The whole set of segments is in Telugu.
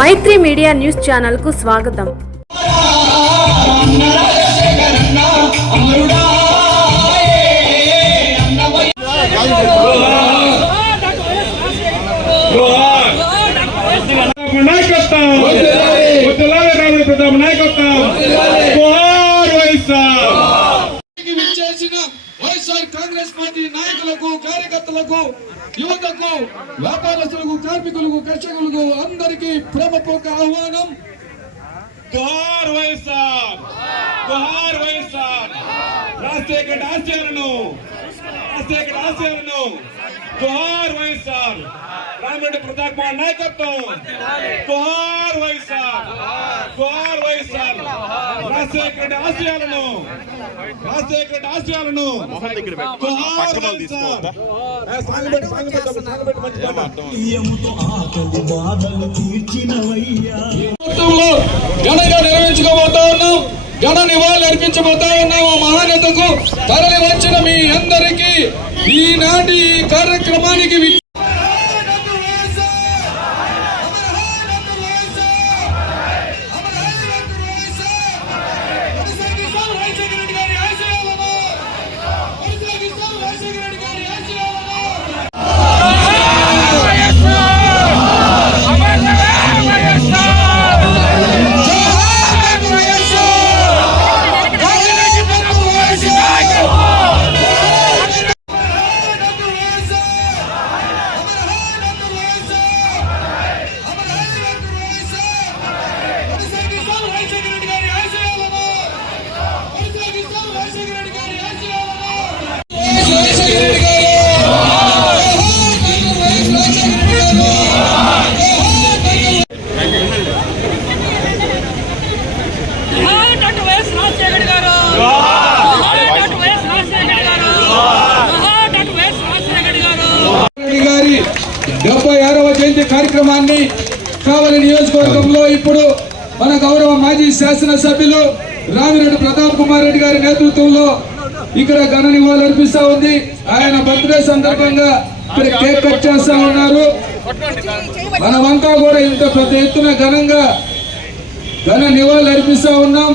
మైత్రి మీడియా న్యూస్ ఛానల్కు స్వాగతం. నాయకత్వం వద్దలాల రాముడి ప్రతాప్ నాయకత్వం జోహార్ వైఎస్ఆర్కి విచ్చేసిన వైఎస్ఆర్ కాంగ్రెస్ పార్టీ నాయకులకు కార్యకర్తలకు యువతకు వ్యాపారస్తులకు కార్మికులకు కర్షకులకు అందరికీ ప్రేమపూర్వక ఆహ్వానం. జోహార్ వైఎస్ఆర్ జోహార్ వైఎస్ఆర్. రాజశేఖర్ ఆశయాలను రాజశేఖర్ ఆశయాలను జోహార్ వైఎస్ఆర్. రామరెడ్డి ప్రతాప్ కుమార్ నాయకత్వం. జోహార్ వైఎస్ఆర్. జోహార్ వైఎస్ఆర్. రాజశేఖర్ ఆశయాలను. రాజశేఖర్ ఆశయాలను. బాధలు తీర్చినవయ్యా. మొత్తంలో ఘనంగా నిర్వహించుకోబోతా ఉన్నాం. ఘన నివాళులు అర్పించబోతా ఉన్నాం ఆ మహానేతకు తరలి వచ్చిన మీ అందరికీ ఈనాటి ఈ కార్యక్రమానికి కార్యక్రమాన్ని కావలి నియోజకవర్గంలో ఇప్పుడు మన గౌరవ మాజీ శాసనసభ్యులు రామిరెడ్డి ప్రతాప్ కుమార్ రెడ్డి గారి నేతృత్వంలో ఇక్కడ ఘన నివాళులు అర్పిస్తా ఉంది. ఆయన బర్త్డే సందర్భంగా ఇక్కడ కేక్ కట్ చేస్తా ఉన్నారు. మనమంతా కూడా ఇంత పెద్ద ఎత్తున ఘనంగా ఘన నివాళులు అర్పిస్తా ఉన్నాం.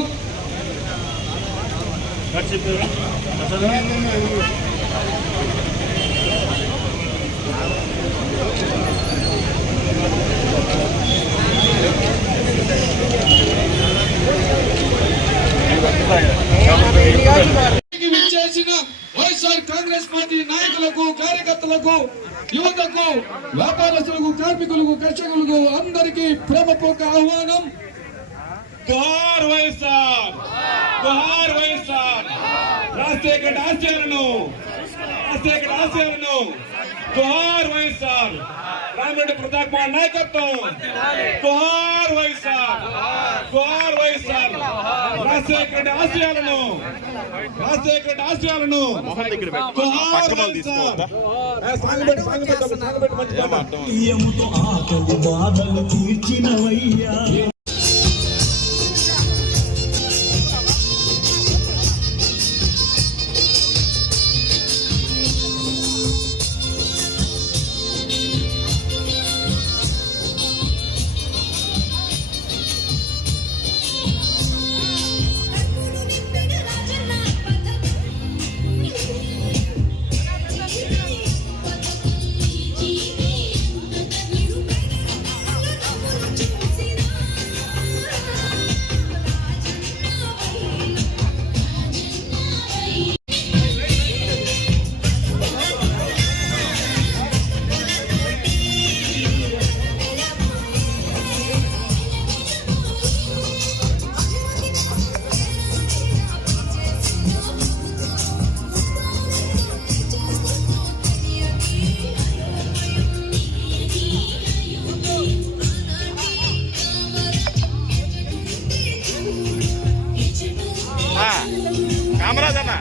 విచ్చేసిన వైఎస్ఆర్ కాంగ్రెస్ పార్టీ నాయకులకు కార్యకర్తలకు యువతకు వ్యాపారస్తులకు కార్మికులకు కర్షకులకు అందరికీ ప్రేమపూర్వక ఆహ్వానం. జోహార్ వైఎస్ఆర్ జోహార్ వైఎస్ఆర్. రాజశేఖర్ ఆశయాలను రాజశేఖర్ ఆశయాలను జోహార్ వైఎస్ఆర్. రామరెడ్డి ప్రతాప్ కుమార్ నాయకత్వం. జోహార్ వైఎస్ఆర్. జోహార్ వైఎస్ఆర్. రాజశేఖర్ ఆశయాలను. రాజశేఖర్ ఆశయాలను. జోహార్ వైఎస్ఆర్. ఆకలి బాధలు తీర్చినవయ్యా. আমরা জানা।